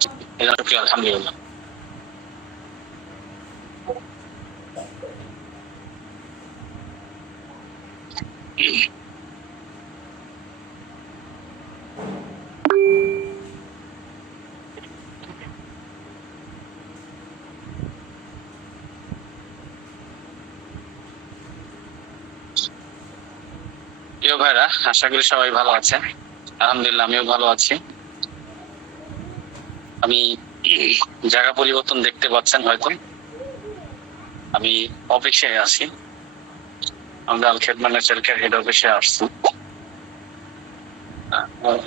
আলহামদুলিল্লাহ। প্রিয় ভাইরা, আশা করি সবাই ভালো আছেন। আলহামদুলিল্লাহ, আমিও ভালো আছি। আমি জায়গা পরিবর্তন দেখতে পাচ্ছেন হয়তো, আমি অফিসে আছি। আমরা আল খেদমা ন্যাচারাল কেয়ার হেড অফিসে আসছি।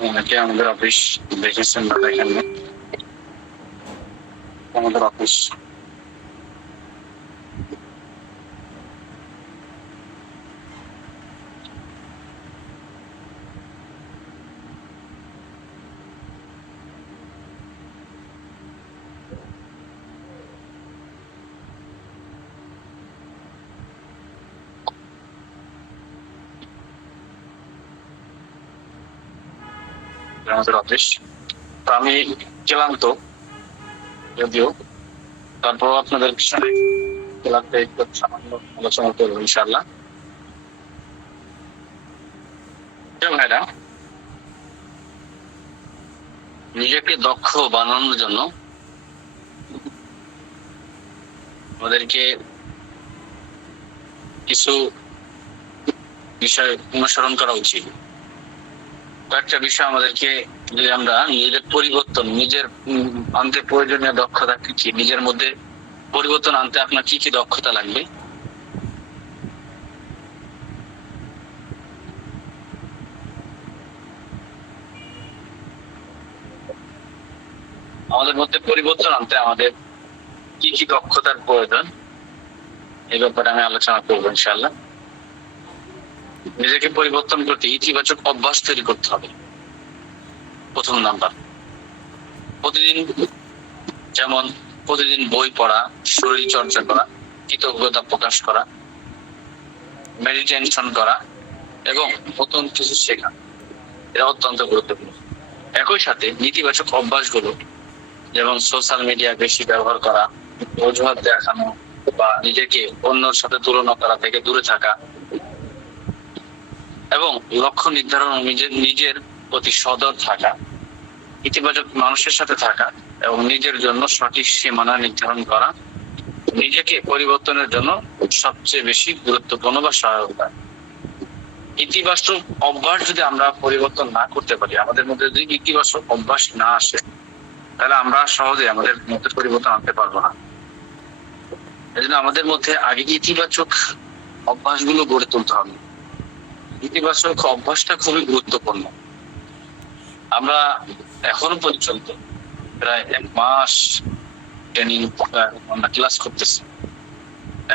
অনেকে আমাদের অফিস দেখেছেন বা দেখেননি। আমাদের অফিস আমাদের অফিস। তো আমি ক্লান্ত যদিও, তারপর আপনাদের সাথে ক্লান্তে একটু সামান্য আলোচনা করবো ইনশাআল্লাহ। ভাইরা, নিজেকে দক্ষ বানানোর জন্য আমাদেরকে কিছু বিষয় অনুসরণ করা উচিত। কয়েকটা বিষয় আমাদেরকে, যদি আমরা নিজেদের পরিবর্তন, নিজের আনতে প্রয়োজনীয় দক্ষতা কি কি, নিজের মধ্যে পরিবর্তন আনতে আপনার কি কি দক্ষতা লাগবে, আমাদের মধ্যে পরিবর্তন আনতে আমাদের কি কি দক্ষতার প্রয়োজন, এই ব্যাপারে আমি আলোচনা করবো ইনশাআল্লাহ। নিজেকে পরিবর্তন করতে ইতিবাচক অভ্যাস তৈরি করতে হবে। প্রথম নাম্বার, প্রতিদিন, যেমন প্রতিদিন বই পড়া, শরীর চর্চা করা, কৃতজ্ঞতা প্রকাশ করা, মেডিটেশন করা এবং নতুন কিছু শেখা, এটা অত্যন্ত গুরুত্বপূর্ণ। একই সাথে নেতিবাচক অভ্যাসগুলো, যেমন সোশ্যাল মিডিয়া বেশি ব্যবহার করা, অজুহাত দেখানো বা নিজেকে অন্যের সাথে তুলনা করা থেকে দূরে থাকা এবং লক্ষ্য নির্ধারণ, নিজের প্রতি সদয় থাকা, ইতিবাচক মানুষের সাথে থাকা এবং নিজের জন্য সঠিক সীমানা নির্ধারণ করা নিজেকে পরিবর্তনের জন্য সবচেয়ে বেশি গুরুত্বপূর্ণ বা সহায়তা। ইতিবাচক অভ্যাস যদি আমরা পরিবর্তন না করতে পারি, আমাদের মধ্যে যদি ইতিবাচক অভ্যাস না আসে, তাহলে আমরা সহজে আমাদের মধ্যে পরিবর্তন আনতে পারবো না। এই জন্য আমাদের মধ্যে আগে ইতিবাচক অভ্যাসগুলো গড়ে তুলতে হবে। ইতিবাচক অভ্যাসটা খুবই গুরুত্বপূর্ণ। আমরা এখনো পর্যন্ত প্রায় 1 মাস ট্রেনিং আমরা ক্লাস করতেছি,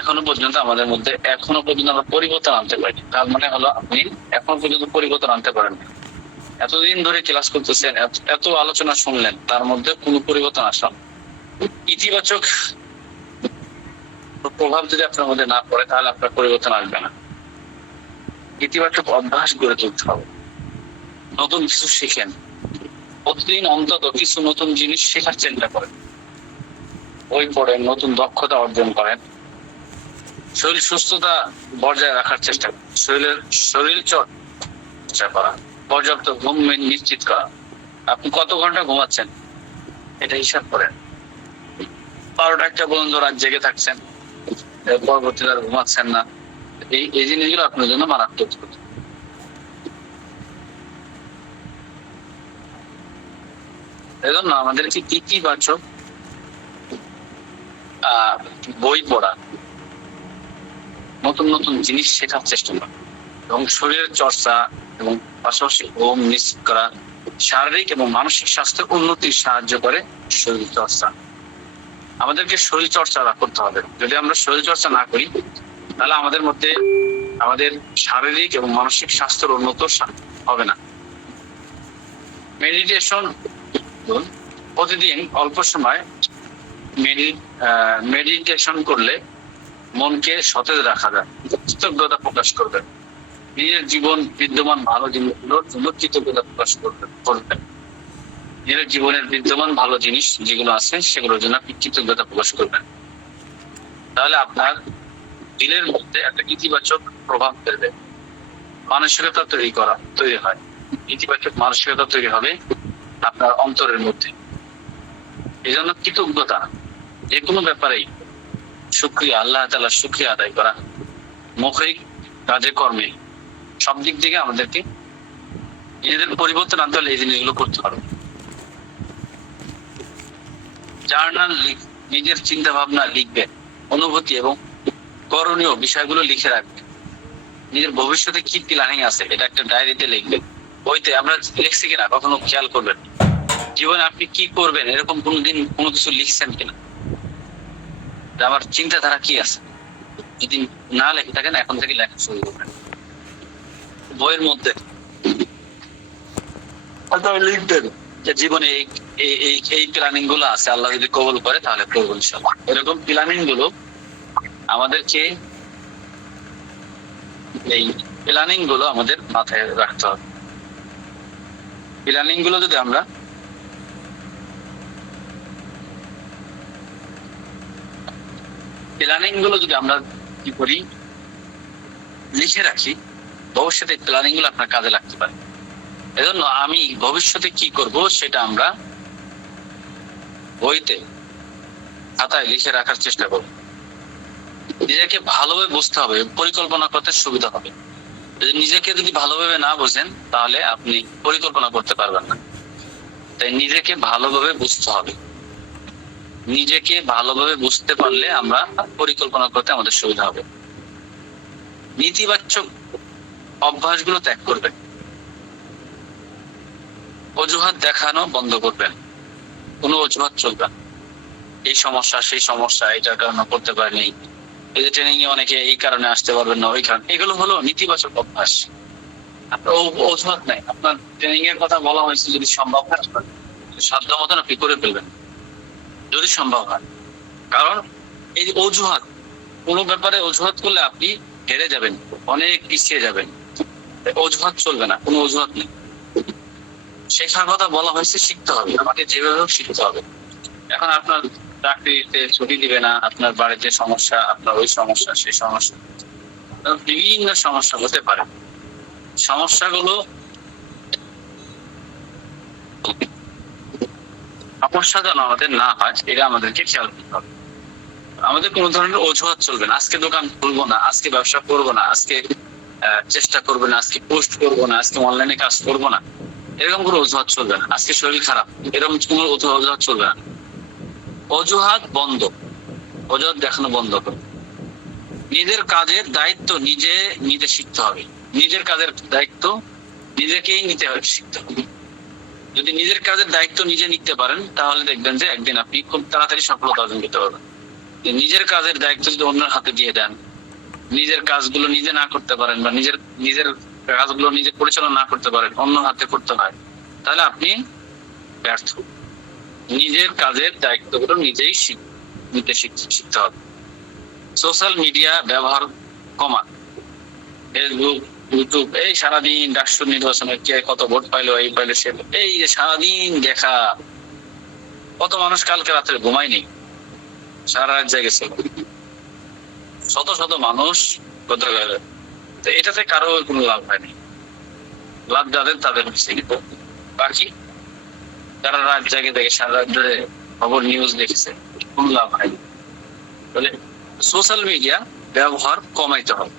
এখনো পর্যন্ত আমাদের মধ্যে আমরা পরিবর্তন আনতে পারি। তার মানে হলো আপনি এখনো পর্যন্ত পরিবর্তন আনতে পারেন। এতদিন ধরে ক্লাস করতেছেন, এত আলোচনা শুনলেন, তার মধ্যে কোনো পরিবর্তন আসলো। ইতিবাচক প্রভাব যদি আপনার মধ্যে না পড়ে, তাহলে আপনার পরিবর্তন আসবে না। ইতিবাচক অভ্যাস গড়ে তুলতে হবে। নতুন কিছু শিখেন, প্রতিদিন অন্তত কিছু নতুন জিনিস শেখার চেষ্টা করেন, বই পড়েন, নতুন দক্ষতা অর্জন করেন, শরীর সুস্থতা বজায় রাখার চেষ্টা করেন, শরীর চর্চা করা, পর্যাপ্ত ঘুম নিশ্চিত করা। আপনি কত ঘন্টা ঘুমাচ্ছেন এটা হিসাব করেন। 12টা 1টা পর্যন্ত রাত জেগে থাকছেন, পরবর্তীতে আর ঘুমাচ্ছেন না, এই জিনিসগুলো আপনার জন্য মারাত্মক। এজন্য আমাদেরকে ইতিবাচক বই পড়া, নতুন নতুন জিনিস শেখার চেষ্টা করা এবং শরীরের চর্চা এবং পাশাপাশি ঘুম নিশ্চিত করা শারীরিক এবং মানসিক স্বাস্থ্যের উন্নতির সাহায্য করে। শরীর চর্চা, আমাদেরকে শরীর চর্চা করতে হবে। যদি আমরা শরীর চর্চা না করি, তাহলে আমাদের মধ্যে আমাদের শারীরিক এবং মানসিক স্বাস্থ্যের উন্নত হবে না। মেডিটেশন, প্রতিদিন অল্প সময় মেডিটেশন করলে মনকে সতেজ রাখা যায়, কৃতজ্ঞতা প্রকাশ করবেন, নিজের জীবন বিদ্যমান ভালো জিনিসগুলোর জন্য কৃতজ্ঞতা প্রকাশ করবেন। নিজের জীবনের বিদ্যমান ভালো জিনিস যেগুলো আছে সেগুলোর জন্য আপনি কৃতজ্ঞতা প্রকাশ করবেন। তাহলে আপনার দিলের মধ্যে একটা ইতিবাচক প্রভাব ফেলবে, মানসিকতা তৈরি হয়, ইতিবাচক মানসিকতা তৈরি হবে আপনার অন্তরের মধ্যে। এই জন্য কৃতজ্ঞতা যে কোনো ব্যাপারেই শুকরিয়া, আল্লাহ তাআলার শুকরিয়া আদায় করা, মৌখিক কাজে কর্মে সব দিক থেকে আমাদেরকে নিজেদের পরিবর্তন আনতে হলে এই জিনিসগুলো করতে হবে। জার্নাল নিজের চিন্তা ভাবনা লিখবেন, অনুভূতি এবং করণীয় বিষয়গুলো লিখে রাখবেন। নিজের ভবিষ্যতে কি প্ল্যানিং আছে এটা একটা ডায়েরিতে লিখবেন। বইতে আমরা লিখছি কিনা কখনো খেয়াল করবেন। জীবনে আপনি কি করবেন এরকম কোনোদিন কোনো কিছু লিখছেন কিনা, আমার চিন্তাধারা কি আছে? যদি না লেখে থাকেন এখন থেকে লেখা শুরু করবেন বইয়ের মধ্যে। লিখবেন যে জীবনে এই প্ল্যানিং গুলো আছে, আল্লাহ যদি কবুল করে তাহলে করবো ইনশাআল্লাহ। এরকম প্ল্যানিং গুলো আমাদেরকে, এই প্ল্যানিং গুলো আমাদের মাথায় রাখতে হবে। প্ল্যানিং গুলো যদি আমরা কি করি, লিখে রাখি, ভবিষ্যতে প্ল্যানিং গুলো আপনার কাজে লাগতে পারে। এজন্য আমি ভবিষ্যতে কি করব সেটা আমরা বইতে খাতায় লিখে রাখার চেষ্টা করব। নিজেকে ভালোভাবে বুঝতে হবে, পরিকল্পনা করতে সুবিধা হবে। নিজেকে যদি ভালোভাবে না বোঝেন তাহলে আপনি পরিকল্পনা করতে পারবেন না। তাই নিজেকে ভালোভাবে বুঝতে হবে। নিজেকে ভালোভাবে বুঝতে পারলে আমরা পরিকল্পনা করতে আমাদের সুবিধা হবে। নেতিবাচক অভ্যাসগুলো ত্যাগ করবেন। অজুহাত দেখানো বন্ধ করবেন। কোনো অজুহাত চলবে না। এই সমস্যা, সেই সমস্যা, এটার কারণে করতে পারেনি, এই যে ট্রেনিং এ অনেকে এই কারণে আসতে পারবেন না, ওই কারণে, এগুলো হলো নেতিবাচক অভ্যাস। আপনার অজুহাত নাই। আপনার ট্রেনিং এর কথা বলা হয়েছে, যদি সম্ভব হয় সাধ্য মতন আপনি করে ফেলবেন যদি সম্ভব হয়। কারণ এই যে অজুহাত, কোনো ব্যাপারে অজুহাত করলে আপনি হেরে যাবেন, অনেক পিছিয়ে যাবেন। অজুহাত চলবে না, কোনো অজুহাত নেই। শেখার কথা বলা হয়েছে, শিখতে হবে, আমাকে যেভাবে হোক শিখতে হবে। এখন আপনার চাকরিতে ছুটি দিবে না, আপনার বাড়িতে সমস্যা, আপনার ওই সমস্যা, সেই সমস্যা, বিভিন্ন সমস্যা হতে পারে। সমস্যাগুলো সমস্যা যেন আমাদের না হয় এটা আমাদেরকে খেয়াল করতে হবে। আমাদের কোনো ধরনের অজুহাত চলবে না। আজকে দোকান খুলবো না, আজকে ব্যবসা করবো না, আজকে চেষ্টা করবো না, আজকে পোস্ট করবো না, আজকে অনলাইনে কাজ করবো না, এরকম কোনো অজুহাত চলবে না। আজকে শরীর খারাপ, এরকম কোনো অজুহাত চলবে না। অজুহাত বন্ধ, অজুহাত দেখানো বন্ধ করো। নিজের কাজের দায়িত্ব নিজে শিখতে হবে। নিজের কাজের দায়িত্ব নিজেকেই নিতে শিখতে হবে। যদি নিজের কাজের দায়িত্ব নিজে নিতে পারেন তাহলে দেখবেন যে একদিন আপনি খুব তাড়াতাড়ি সফলতা অর্জন করতে পারবেন। নিজের কাজের দায়িত্ব যদি অন্যের হাতে দিয়ে দেন, নিজের কাজগুলো নিজে না করতে পারেন, বা নিজের কাজগুলো নিজে পরিচালনা না করতে পারেন, অন্য হাতে করতে হয়, তাহলে আপনি ব্যর্থ। নিজের কাজের দায়িত্বগুলো নিজেই নিতে শিখতে হবে। সোশ্যাল মিডিয়া ব্যবহার কমান। ফেসবুক, ইউটিউব, এই সারাদিন ডাকসুর নির্বাচনে কে কত ভোট পাইলো, এই পাইলো, সে, এই যে সারাদিন দেখা। কত মানুষ কালকে রাত্রে ঘুমায়নি, সারা রাত জেগেছে, শত শত মানুষ কত গেল। তো এটাতে কারো কোনো লাভ হয়নি। লাভ যাদের তাদের হচ্ছে, কিন্তু বাকি যারা রাত জাগে দেখে, সারা রাত ধরে খবর নিউজ দেখেছে, কোনো লাভ হয়নি। বলে সোশ্যাল মিডিয়া ব্যবহার কমাইতে হবে।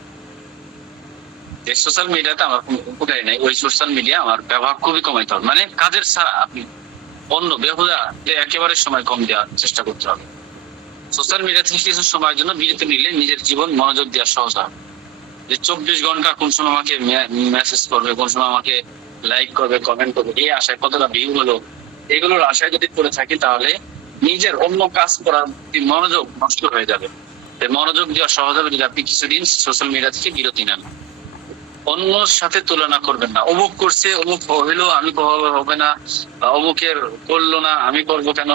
যে সোশ্যাল মিডিয়াতে আমার কোথায় নাই, ওই সোশ্যাল মিডিয়া আমার ব্যবহার খুবই কমাইতে হবে। মানে কাজের ছাড়া আপনি অন্য বেহুদা একেবারে সময় কম দেওয়ার চেষ্টা করতে হবে। সোশ্যাল মিডিয়া থেকে কিছু সময়ের জন্য বিরতি নিলে নিজের জীবন মনোযোগ দেওয়া সহজ হবে। যে 24 ঘন্টা কোন সময় আমাকে মেসেজ করবে, কোন সময় আমাকে লাইক করবে, কমেন্ট করবে, এই আশায় কতটা ভিউ হলো, এগুলোর আশায় যদি করে থাকি তাহলে নিজের অন্য কাজ করার মনোযোগ নষ্ট হয়ে যাবে। মনোযোগ দেওয়া সহজ হবে যদি আপনি কিছুদিন সোশ্যাল মিডিয়া থেকে বিরতি নেন। অন্যর সাথে তুলনা করবেন না। অমুক করছে, অমুক হইলো, আমি হবে না, অমুকের করলো না, আমি করবো কেন,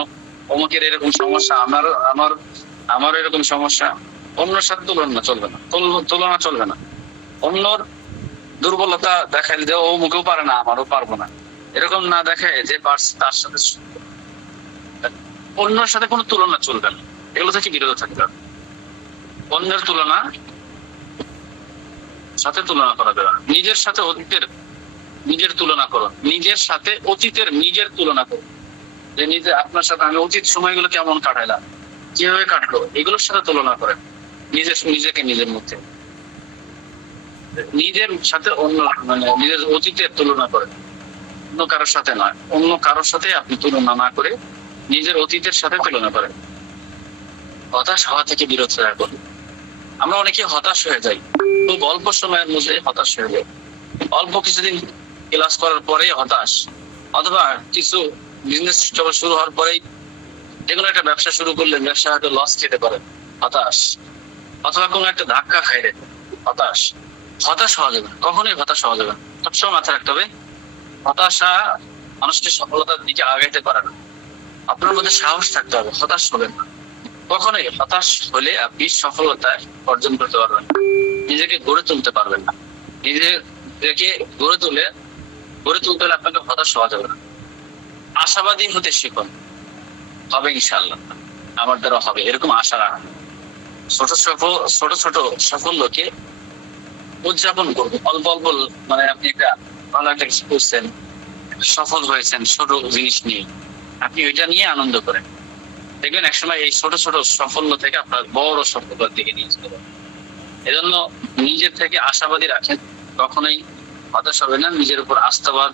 অমুকের এরকম সমস্যা, আমার এরকম সমস্যা। অন্যর সাথে তুলনা চলবে না, তুলনা চলবে না। অন্যর দুর্বলতা দেখাইলে যে অমুকেও পারে না, আমারও পারবো না, এরকম না দেখায় যে পারছে তার সাথে, অন্যের সাথে কোনো তুলনা চলবে না, এগুলো থেকে বিরত থাকতে হবে। অন্যের সাথে তুলনা করা যাবে না। নিজের সাথে অতীতের নিজের তুলনা করো, নিজের সাথে অতীতের নিজের তুলনা করো, যে নিজে আপনার সাথে আমি অতীত সময়গুলো কেমন কাটাইলাম, কিভাবে কাটলো, এগুলোর সাথে তুলনা করেন নিজেকে নিজের মধ্যে। নিজের সাথে অন্য নিজের অতীতের তুলনা করেন, অন্য কারোর সাথে নয়। অন্য কারোর সাথে আপনি তুলনা না করে নিজের অতীতের সাথে তুলনা করেন। হতাশ হওয়া থেকে বিরত রাখুন। আমরা অনেকে হতাশ হয়ে যাই, খুব অল্প সময়ের মধ্যে হতাশ হয়ে যাই। অল্প কিছুদিন ক্লাস করার পরেই হতাশ, অথবা কিছু বিজনেস শুরু হওয়ার পরেই, যেকোনো একটা ব্যবসা শুরু করলে ব্যবসা হয়তো লস খেতে পারে, হতাশ। অথবা কোনো একটা ধাক্কা খাইলে হতাশ। হতাশ হওয়া যাবে না, কখনোই হতাশ হওয়া যাবে না। সবসময় মাথায় রাখতে হবে, হতাশা মানুষকে সফলতার দিকে আগাইতে পারে না। আপনার মধ্যে সাহস থাকতে হবে, হতাশ হবেন না। কখনোই হতাশ হলে আপনি সফলতা অর্জন করতে পারবেন না, নিজেকে গড়ে তুলতে পারবেন না। নিজেকে গড়ে তুলতে হলে আপনাকে হতাশ হওয়া যাবে না। আশাবাদী হতে শিখুন, হবে ইনশাআল্লাহ, আমার দ্বারা হবে, এরকম আশা রাখুন। ছোট ছোট সাফল্যকে উদযাপন করবো। অল্প অল্প, আপনি একটা ভালো একটা কিছু করছেন, সফল হয়েছেন ছোট জিনিস নিয়ে, আপনি ওইটা নিয়ে আনন্দ করেন। দেখবেন একসময় এই ছোট ছোট সাফল্য থেকে আপনার বড় সফলতার দিকে নিয়ে যেতে পারবেন। এজন্য নিজের থেকে আশাবাদী রাখেন, কখনোই হতাশ হবে না। নিজের উপর আস্থাবাদ,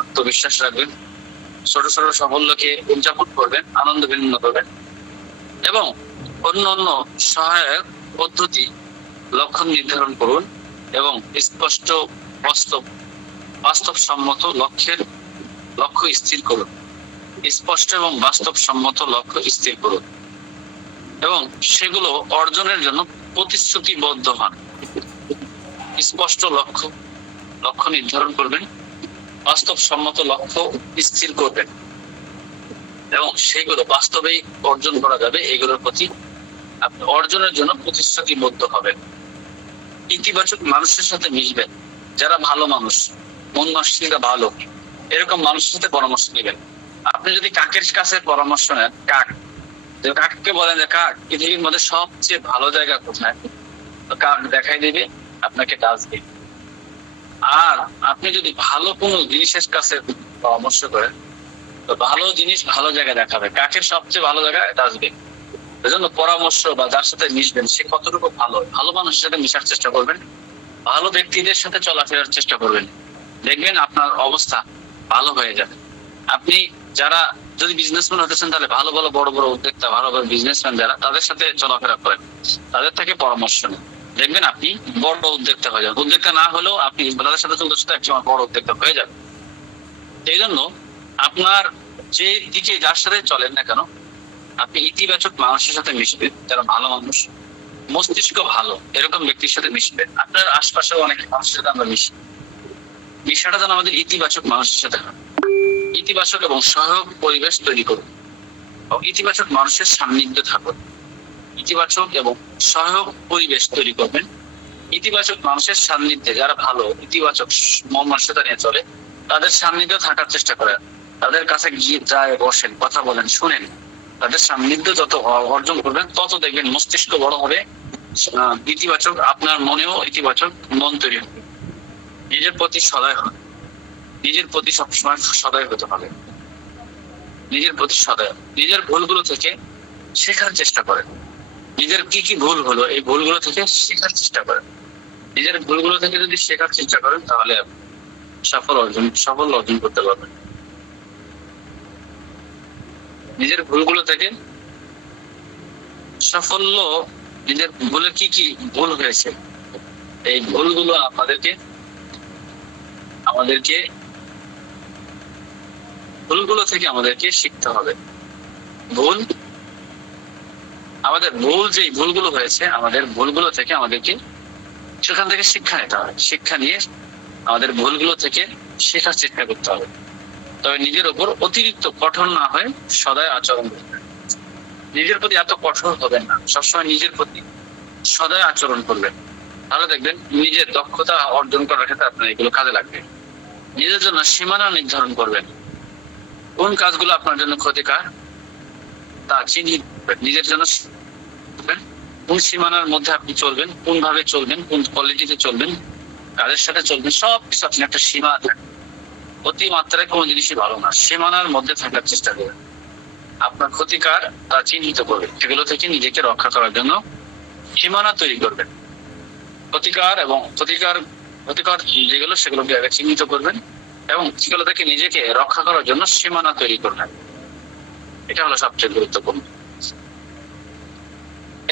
আত্মবিশ্বাস রাখবেন। ছোট ছোট সাফল্যকে উদযাপন করবেন, আনন্দ বিনোদন করবেন, এবং অন্য সহায়ক পদ্ধতি লক্ষ্য নির্ধারণ করুন এবং স্পষ্ট বাস্তবসম্মত লক্ষ্য স্থির করুন। স্পষ্ট এবং বাস্তবসম্মত লক্ষ্য স্থির করুন এবং সেগুলো অর্জনের জন্য প্রতিশ্রুতিবদ্ধ হন। স্পষ্ট লক্ষ্য নির্ধারণ করবেন, বাস্তবসম্মত লক্ষ্য স্থির করবেন এবং সেগুলো বাস্তবেই অর্জন করা যাবে, এগুলোর প্রতি আপনি অর্জনের জন্য প্রতিশ্রুতিবদ্ধ হবেন। ইতিবাচক মানুষের সাথে মিশবেন, যারা ভালো মানুষ, মন মানসিকতা ভালো, এরকম মানুষের সাথে পরামর্শ নেবেন। আপনি যদি কাকের কাছে পরামর্শ নেন, কাককে বলেন যে কাক, পৃথিবীর মধ্যে সবচেয়ে ভালো জায়গা কোথায়, কাক দেখাই দিবে আপনাকে ডাস্টবিন। আর আপনি যদি ভালো কোনো জিনিসের কাছে পরামর্শ করেন, তো ভালো জিনিস ভালো জায়গায় দেখাবে, কাকের সবচেয়ে ভালো জায়গা ডাস্টবিন। এজন্য পরামর্শ বা যার সাথে মিশবেন সে কতটুকু ভালো মানুষের সাথে মিশার চেষ্টা করবেন, ভালো ব্যক্তিদের সাথে চলাফেরার চেষ্টা করবেন, দেখবেন আপনার অবস্থা ভালো হয়ে যাবে। আপনি যারা যদি বিজনেসম্যান হতেছেন, তাহলে ভালো বড় উদ্যোক্তা, ভালো বিজনেসম্যান যারা, তাদের সাথে চলাফেরা করেন, তাদের থেকে পরামর্শ নেন, দেখবেন আপনি বড় উদ্যোক্তা হয়ে যাবেন। উদ্যোক্তা না হলেও আপনি তাদের সাথে চলতে একসময় বড় উদ্যোক্তা হয়ে যাবেন। এই জন্য আপনার যে দিকে যার সাথে চলেন না কেন, আপনি ইতিবাচক মানুষের সাথে মিশবেন, যারা ভালো মানুষ, মস্তিষ্ক ভালো, এরকম ব্যক্তির সাথে মিশবেন। আপনার আশপাশে অনেক মানুষের সাথে আমরা মিশাটা যেন আমাদের ইতিবাচক মানুষের সাথে হয়। ইতিবাচক এবং সহায়ক পরিবেশ তৈরি করুন, ইতিবাচক মানুষের সান্নিধ্যে থাকুন। ইতিবাচক এবং সহায়ক পরিবেশ তৈরি করবেন, ইতিবাচক মানুষের সান্নিধ্যে, যারা ভালো ইতিবাচক মন মানসিকতা নিয়ে চলে, তাদের সান্নিধ্যে থাকার চেষ্টা করেন। তাদের কাছে গিয়ে যায় বসেন, কথা বলেন, শুনেন। তাদের সান্নিধ্য যত অর্জন করবেন, তত দেখবেন মস্তিষ্ক বড় হবে, ইতিবাচক, আপনার মনেও ইতিবাচক মন তৈরি হবে। নিজের প্রতি সদয় হন, নিজের প্রতি সবসময় সদয় হতে হবে। নিজের প্রতি সদয়, নিজের ভুলগুলো থেকে শেখার চেষ্টা করেন। নিজের কি ভুল হলো, এই ভুলগুলো থেকে শেখার চেষ্টা করেন। নিজের ভুলগুলো থেকে যদি শেখার চেষ্টা করেন, তাহলে সাফল্য অর্জন করতে পারবেন। নিজের ভুলগুলো থেকে সাফল্য, নিজের ভুলে কি ভুল হয়েছে, এই ভুলগুলো ভুলগুলো থেকে আমাদেরকে শিখতে হবে। যে ভুলগুলো হয়েছে, আমাদের ভুলগুলো থেকে আমাদেরকে সেখান থেকে শিক্ষা নিতে হবে। শিক্ষা নিয়ে আমাদের ভুলগুলো থেকে শেখার চেষ্টা করতে হবে। তবে নিজের উপর অতিরিক্ত কঠোর না হয়ে সদয় আচরণ করবেন। নিজের প্রতি এত কঠোর হবেন না, সবসময় নিজের প্রতি সদয় আচরণ করবেন, তাহলে দেখবেন নিজের দক্ষতা অর্জন করার ক্ষেত্রে আপনার এগুলো কাজে লাগবে। নিজের জন্য সীমানা নির্ধারণ করবেন। কোন কাজগুলো আপনার জন্য ক্ষতিকর তা চিহ্নিত করবেন। নিজের জন্য কোন সীমানার মধ্যে আপনি চলবেন, কোন ভাবে চলবেন, কোন কোয়ালিটিতে চলবেন, কাদের সাথে চলবেন, সবকিছু আপনি একটা সীমা থাকে। অতিমাত্রায় কোনো জিনিসই ভালো না, সীমানার মধ্যে থাকার চেষ্টা করবেন। আপনার ক্ষতিকার তা চিহ্নিত করবেন, সেগুলো থেকে নিজেকে রক্ষা করার জন্য সীমানা তৈরি করবেন। ক্ষতিকার এবং ক্ষতিকর যেগুলো সেগুলোকে আগে চিহ্নিত করবেন এবং সেগুলো থেকে নিজেকে রক্ষা করার জন্য সীমানা তৈরি করবেন। এটা হলো সবচেয়ে গুরুত্বপূর্ণ।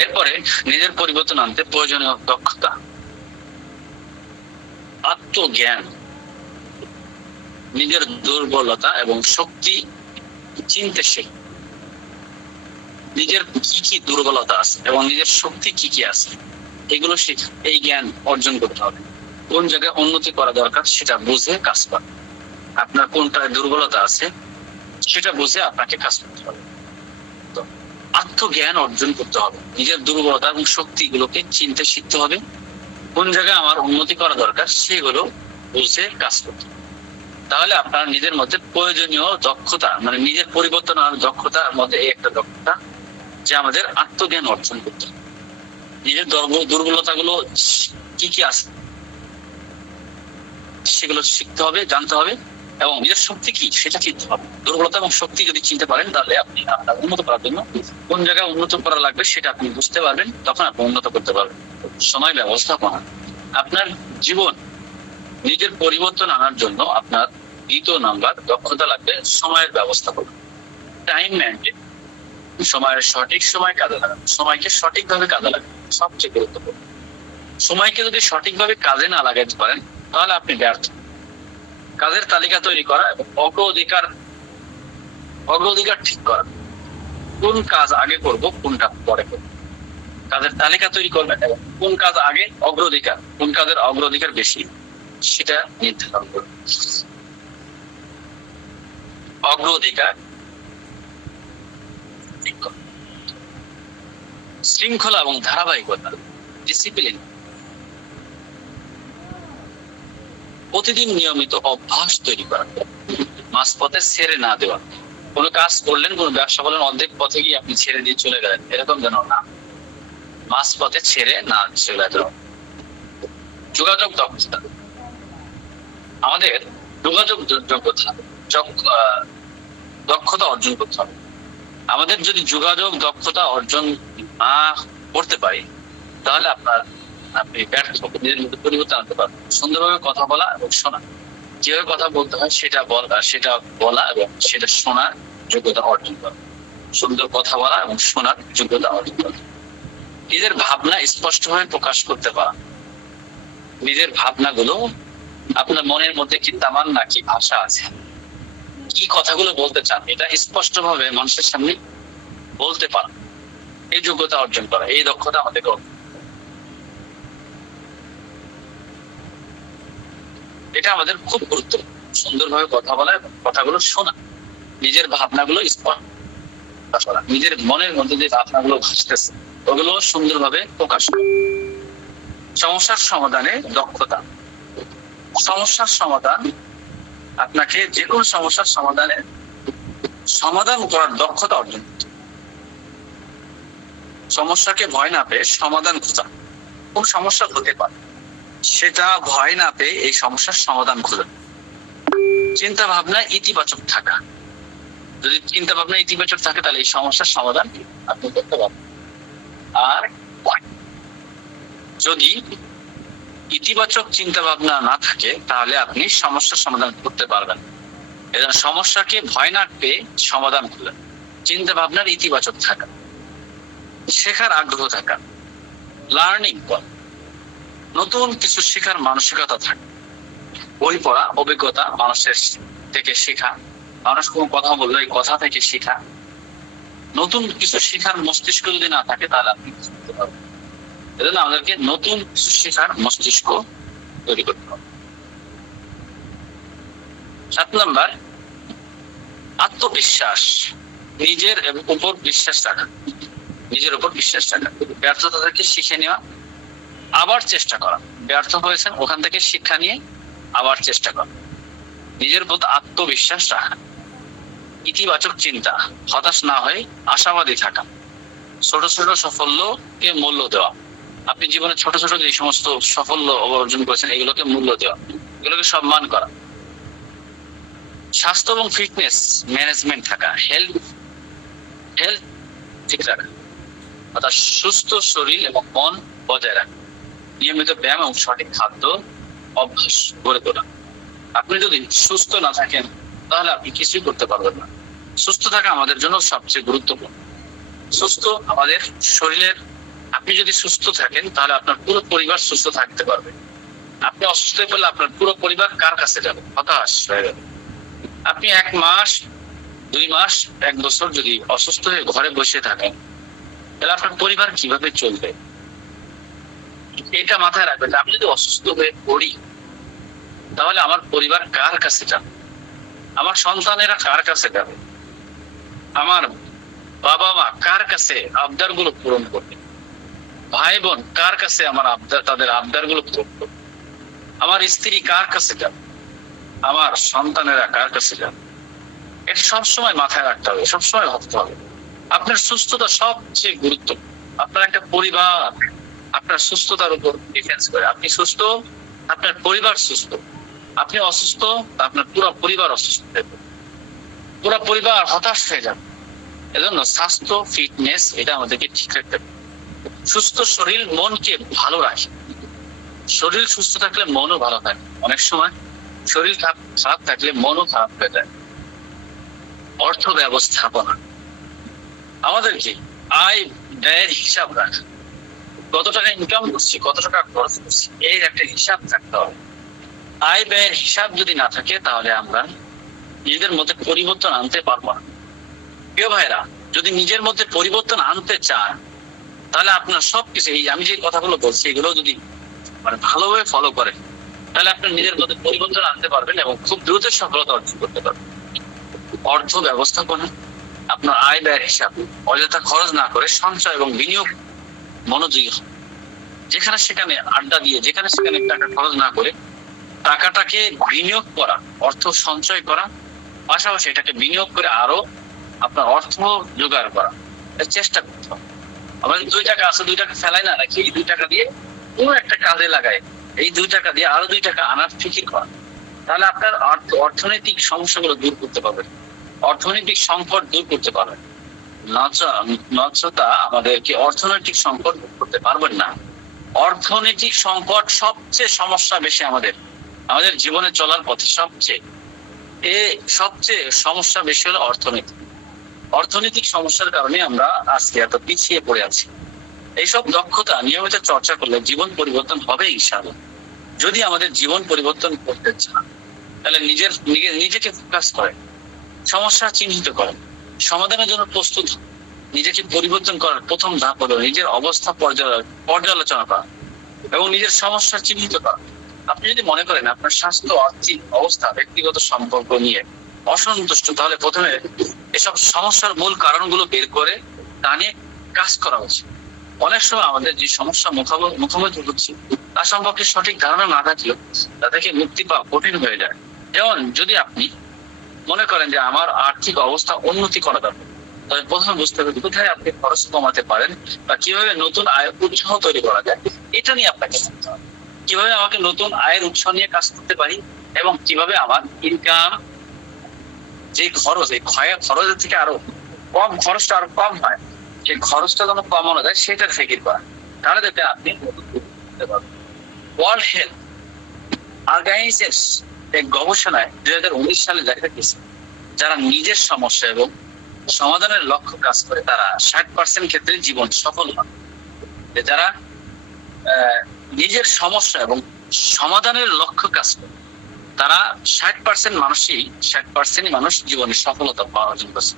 এরপরে নিজের পরিবর্তন আনতে প্রয়োজনীয় দক্ষতা, আত্মজ্ঞান, নিজের দুর্বলতা এবং শক্তি চিনতে শেখা। নিজের কি কি দুর্বলতা আছে এবং নিজের শক্তি কি কি আছে এগুলো শেখা, এই জ্ঞান অর্জন করতে হবে। কোন জায়গায় উন্নতি করা দরকার সেটা বুঝে কাজ করা। আপনার কোনটায় দুর্বলতা আছে সেটা বুঝে আপনাকে কাজ করতে হবে। তো আত্মজ্ঞান অর্জন করতে হবে, নিজের দুর্বলতা এবং শক্তিগুলোকে চিনতে শিখতে হবে। কোন জায়গায় আমার উন্নতি করা দরকার সেগুলো বুঝে কাজ করতে হবে। তাহলে আপনার নিজের মধ্যে প্রয়োজনীয় দক্ষতা, মানে নিজের পরিবর্তন আর দক্ষতার মধ্যে একটা দক্ষতা যে আমাদের আত্মজ্ঞান অর্জন করতে হবে। নিজের দুর্বলতা গুলো কি কি আছে সেগুলো শিখতে হবে, জানতে হবে এবং নিজের শক্তি কি সেটা চিনতে হবে। দুর্বলতা এবং শক্তি যদি চিনতে পারেন তাহলে আপনি আপনার উন্নত করার জন্য কোন জায়গায় উন্নত করা লাগবে সেটা আপনি বুঝতে পারবেন, তখন আপনি উন্নত করতে পারবেন। সময় ব্যবস্থাপনা, আপনার জীবন নিজের পরিবর্তন আনার জন্য আপনার দ্বিতীয় নাম্বার দক্ষতা লাগবে সময়ের ব্যবস্থাপনা, টাইম মেনটেন। সময়ের সঠিক সময় কাজে লাগানো, সময়কে সঠিকভাবে কাজে লাগানো সবচেয়ে গুরুত্বপূর্ণ। সময়কে যদি সঠিকভাবে কাজে না লাগাতে পারেন তাহলে আপনি ব্যর্থ। কাজের তালিকা তৈরি করা এবং অগ্রাধিকার ঠিক করা, কোন কাজ আগে করব কোনটা পরে করব, কাজের তালিকা তৈরি করবেন এবং কোন কাজ আগে অগ্রাধিকার, কোন কাজের অগ্রাধিকার বেশি সেটা নির্ধারণ করবেন। অগ্রাধিকার শৃঙ্খলা এবং ধারাবাহিকতা, ডিসিপ্লিন, প্রতিদিন নিয়মিত অভ্যাস তৈরি করা, মাঝপথে ছেড়ে না দেওয়া। কোনো কাজ করলেন, কোনো ব্যবসা করলেন, অর্ধেক পথে গিয়ে আপনি ছেড়ে দিয়ে চলে গেলেন, এরকম যেন না, মাঝপথে ছেড়ে না চলে যাওয়া। যোগাযোগ দক্ষতা, আমাদের যোগাযোগ দক্ষতা অর্জন করতে হবে। আমাদের যদি যোগাযোগ দক্ষতা অর্জন না করতে পারি তাহলে আপনি ব্যর্থ, নিজের মধ্যে পরিবর্তন আনতে পারবেন। সুন্দরভাবে কথা বলা এবং শোনা, কিভাবে কথা বলতে হয় সেটা বলা এবং সেটা শোনার যোগ্যতা অর্জন করা। সুন্দর কথা বলা এবং শোনার যোগ্যতা অর্জন করা। নিজের ভাবনা স্পষ্টভাবে প্রকাশ করতে পারা, নিজের ভাবনাগুলো আপনার মনের মধ্যে কি তামান্না কি আশা আছে, কি কথাগুলো বলতে চান এটা স্পষ্টভাবে মানুষের সামনে বলতে পারা, এই যোগ্যতা অর্জন করা, এই দক্ষতা আমাদের এটা আমাদের খুব গুরুত্বপূর্ণ। সুন্দরভাবে কথা বলা এবং কথাগুলো শোনা, নিজের ভাবনাগুলো স্পষ্ট করা, নিজের মনের মধ্যে যে ভাবনাগুলো ভাসতেছে ওগুলো সুন্দরভাবে প্রকাশ করা। সমস্যার সমাধানে দক্ষতা, সমস্যার সমাধান, আপনাকে যে কোনো সমস্যার সমাধান করার দক্ষতা অর্জন করতে, সমস্যাকে ভয় না পেয়ে সমাধান খোঁজা। কোন সমস্যা হতে পারে সেটা ভয় না পেয়ে এই সমস্যার সমাধান খোঁজা। চিন্তা ভাবনা ইতিবাচক থাকা, যদি চিন্তা ভাবনা ইতিবাচক থাকে তাহলে এই সমস্যার সমাধান আপনি করতে পারবেন। আর যদি ইতিবাচক চিন্তা ভাবনা না থাকে তাহলে আপনি সমস্যার সমাধান করতে পারবেন। এজন্য সমস্যাকে ভয় না পেয়ে সমাধান করলেন। চিন্তা ভাবনার ইতিবাচক থাকা, শেখার আগ্রহ থাকা, লার্নিং করা, নতুন কিছু শেখার মানসিকতা থাকে, বই পড়া, অভিজ্ঞতা, মানুষের থেকে শেখা, মানুষ কোনো কথা বললো এই কথা থেকে শেখা, নতুন কিছু শেখার মস্তিষ্ক যদি না থাকে তাহলে আপনি কিছু করতে পারবেন। এজন্য আমাদেরকে নতুন কিছু শেখার মস্তিষ্ক তৈরি করতে হবে। 7 নাম্বার আত্মবিশ্বাস, নিজের উপর বিশ্বাস রাখা, নিজের উপর বিশ্বাস রাখা, ব্যর্থতা থেকে শিখে নেওয়া, আবার চেষ্টা করা। ব্যর্থ হয়েছেন ওখান থেকে শিক্ষা নিয়ে আবার চেষ্টা করা। নিজের প্রতি আত্মবিশ্বাস রাখা, ইতিবাচক চিন্তা, হতাশ না হয়ে আশাবাদী থাকা, ছোট ছোট সাফল্যকে মূল্য দেওয়া। আপনি জীবনে ছোট ছোট যে সমস্ত সাফল্য অর্জন করেছেন এগুলোকে মূল্য দেওয়া, এগুলোকে সম্মান করা। স্বাস্থ্য এবং ফিটনেস ম্যানেজমেন্ট থাকা, হেলথ ঠিক রাখা, অর্থাৎ সুস্থ শরীর এবং মন বজায় রাখা। নিয়মিত ব্যায়াম এবং সঠিক খাদ্য অভ্যাস গড়ে তোলা। আপনি যদি সুস্থ না থাকেন তাহলে আপনি কিছুই করতে পারবেন না। সুস্থ থাকা আমাদের জন্য সবচেয়ে গুরুত্বপূর্ণ। সুস্থ আমাদের শরীরের, আপনি যদি সুস্থ থাকেন তাহলে আপনার পুরো পরিবার সুস্থ থাকতে পারবে। আপনি অসুস্থ হয়ে পড়লে আপনার পুরো পরিবার কার কাছে যাবে? হতাশ হয়ে যাবে। আপনি 1 মাস 2 মাস 1 বছর যদি অসুস্থ হয়ে ঘরে বসে থাকেন তাহলে আপনার পরিবার কিভাবে চলবে? এটা মাথায় রাখবেন। আমি যদি অসুস্থ হয়ে পড়ি তাহলে আমার পরিবার কার কাছে যাবে? আমার সন্তানেরা কার কাছে যাবে? আমার বাবা মা কার কাছে আবদার গুলো পূরণ করবে? ভাই বোন কার কাছে আমার আবদার, তাদের আবদার গুলো পূরণ করবে? আমার স্ত্রী কার কাছে যাবে? আমার সন্তানেরা কার কাছে যাবে? এটা সবসময় মাথায় রাখতে হবে, সবসময় ভাবতে হবে। আপনার সুস্থতা সবচেয়ে গুরুত্বপূর্ণ। আপনার একটা পরিবার আপনার সুস্থতার উপর ডিফেন্স করে। আপনি সুস্থ, আপনার পরিবার সুস্থ। আপনি অসুস্থ, আপনার পুরো পরিবার অসুস্থ, পুরো পরিবার হতাশ হয়ে যাবে। এজন্য স্বাস্থ্য, ফিটনেস এটা আমাদেরকে ঠিক রাখতে হবে। সুস্থ শরীর মনকে ভালো রাখে। শরীর সুস্থ থাকলে মনও ভালো থাকে। অনেক সময় শরীর খারাপ থাকলে মনও খারাপ হয়ে যায়। অর্থ ব্যবস্থাপনা আমাদেরকে আয় ব্যয়ের হিসাব রাখা, কত টাকা ইনকাম করছি, কত টাকা খরচ করছি, এর একটা হিসাব থাকতে হবে। আয় ব্যয়ের হিসাব যদি না থাকে তাহলে আমরা নিজেদের মধ্যে পরিবর্তন আনতে পারবো না। প্রিয় ভাইরা, যদি নিজের মধ্যে পরিবর্তন আনতে চান তাহলে আপনার সবকিছু, এই আমি যে কথাগুলো বলছি এগুলো যদি ভালোভাবে ফলো করেন তাহলে আপনার নিজের মধ্যে পরিবর্তন আনতে পারবেন এবং খুব দ্রুত সফলতা অর্জন করতে পারবেন। অর্থ ব্যবস্থাপনা, আপনার আয় ব্যয়ের হিসাব, অযথা খরচ না করে সঞ্চয় এবং বিনিয়োগ মনোযোগী। যেখানে সেখানে আড্ডা দিয়ে, যেখানে সেখানে টাকা খরচ না করে টাকাটাকে বিনিয়োগ করা, অর্থ সঞ্চয় করা, পাশাপাশি এটাকে বিনিয়োগ করে আরো আপনার অর্থ জোগাড় করা, চেষ্টা করতে হবে। আমাদের 2 টাকা আছে, 2 টাকা ফেলাই না রাখি, এই 2 টাকা দিয়ে কোনো একটা কাজে লাগায়, এই 2 টাকা দিয়ে আরো 2 টাকা আনার ফিকির করা। তাহলে আপনার অর্থনৈতিক সমস্যাগুলো দূর করতে পারবেন, অর্থনৈতিক সংকট দূর করতে পারবেন। নচেতা আমাদেরকে অর্থনৈতিক সংকট দূর করতে পারবেন না। অর্থনৈতিক সংকট সবচেয়ে সমস্যা বেশি আমাদের জীবনে চলার পথে সবচেয়ে সমস্যা বেশি হলো অর্থনৈতিক সমস্যার কারণে আমরা আজকে এত পিছিয়ে পড়ে আছি। এইসব দক্ষতা নিয়মিত চর্চা করলে জীবন পরিবর্তন হবে ইনশাআল্লাহ। যদি আমাদের জীবন পরিবর্তন করতে চান তাহলে নিজেকে ফোকাস করেন, সমস্যা চিহ্নিত করেন, সমাধানের জন্য প্রস্তুত। নিজেকে পরিবর্তন করার প্রথম ধাপ হলো নিজের অবস্থা পর্যালোচনা করা এবং নিজের সমস্যা চিহ্নিত করা। আপনি যদি মনে করেন আপনার স্বাস্থ্য, আর্থিক অবস্থা, ব্যক্তিগত সম্পর্ক নিয়ে অসন্তুষ্ট, তাহলে প্রথমে এসব সমস্যার মূল কারণগুলো বের করে তা নিয়ে কাজ করা উচিত। অনেক সময় আমাদের যে সমস্যা মুখোমুখি হচ্ছে তার সম্পর্কে সঠিক ধারণা না থাকলেও তা থেকে মুক্তি পাওয়া কঠিন হয়ে যায়। যেমন যদি আপনি মনে করেন যে আমার আর্থিক অবস্থা উন্নতি করা দরকার, তবে প্রথমে বুঝতে হবে কোথায় আপনি খরচ কমাতে পারেন বা কিভাবে নতুন আয়ের উৎস তৈরি করা যায়, এটা নিয়ে আপনাকে ভাবতে হবে। কিভাবে আমাকে নতুন আয়ের উৎস নিয়ে কাজ করতে পারি এবং কিভাবে আমার ইনকাম, যে খরচ, এই খরচের থেকে আরো কম, খরচটা আরো কম হয়, সেই খরচটা যেন কমানো যায় সেটার ফিকির করা। তাহলে দেখবেন আপনি ওয়ার্ল্ড হেলথ অর্গানাইজেশন এক গবেষণায় 2019 সালে দেখা গেছে যারা নিজের সমস্যা এবং সমাধানের লক্ষ্য কাজ করে তারা 60% ক্ষেত্রে জীবন সফল হয়। যারা নিজের সমস্যা এবং সমাধানের লক্ষ্য কাজ করে তারা 60% মানুষ জীবনে সফলতা অর্জন করছে।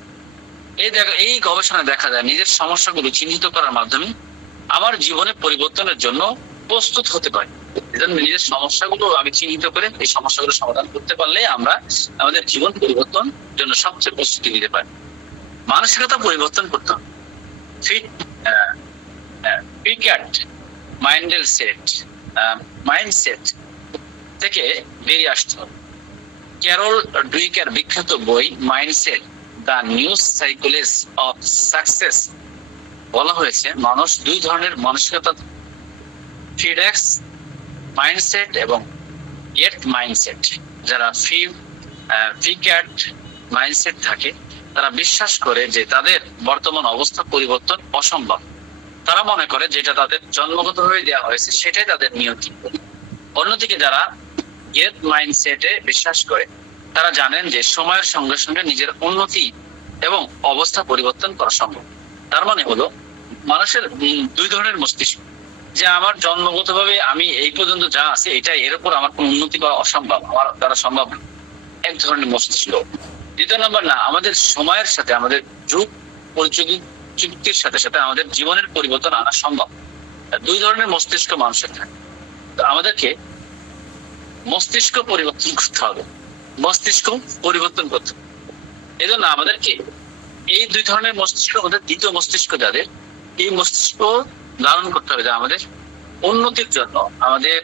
এই গবেষণায় দেখা যায় নিজের সমস্যাগুলো চিহ্নিত করার মাধ্যমে আমার জীবনে পরিবর্তনের জন্য প্রস্তুত হতে পারি। এজন্য নিজের সমস্যাগুলো আগে চিহ্নিত করে এই সমস্যাগুলো সমাধান করতে পারলে আমরা আমাদের জীবন পরিবর্তন জন্য সবচেয়ে প্রস্তুতি নিতে পারি। মানসিকতা পরিবর্তন করতে হবে। মাইন্ডসেট থেকে বেরিয়ে আসতে হবে। ক্যারল ডুইকের বিখ্যাত বই mindset the new psychology of success বলা হয়েছে মানুষ দুই ধরনের মানসিকতা, ফিডেক্স মাইন্ডসেট এবং গেট মাইন্ডসেট। যারা ফিক্যাট মাইন্ডসেট থাকে তারা বিশ্বাস করে যে তাদের বর্তমান অবস্থা পরিবর্তন অসম্ভব। তারা মনে করে যেটা তাদের জন্মগত হয়ে দেওয়া হয়েছে সেটাই তাদের নিয়তি। অন্যদিকে যারা গেট মাইন্ডসেটে বিশ্বাস করে তারা জানেন যে সময়ের সঙ্গে সঙ্গে নিজের উন্নতি এবং অবস্থা পরিবর্তন করা সম্ভব। তার মানে হলো মানুষের দুই ধরনের মস্তিষ্ক, যে আমার জন্মগতভাবে আমি এই পর্যন্ত যা আছে এটা এর উপর আমার কোনো উন্নতি করা অসম্ভব, আমার দ্বারা সম্ভব না, এক ধরনের মস্তিষ্ক। দ্বিতীয় নম্বর, না, আমাদের সময়ের সাথে আমাদের যুগ প্রযুক্তির সাথে সাথে আমাদের জীবনের পরিবর্তন আনা সম্ভব। দুই ধরনের মস্তিষ্ক মানুষের থাকে। তো আমাদেরকে মস্তিষ্ক পরিবর্তন করতে হবে, মস্তিষ্ক পরিবর্তন করতে হবে। এই জন্য আমাদেরকে এই দুই ধরনের মস্তিষ্ক, আমাদের দ্বিতীয় মস্তিষ্ক যাদের, এই মস্তিষ্ক ধারণ করতে হবে যে আমাদের উন্নতির জন্য আমাদের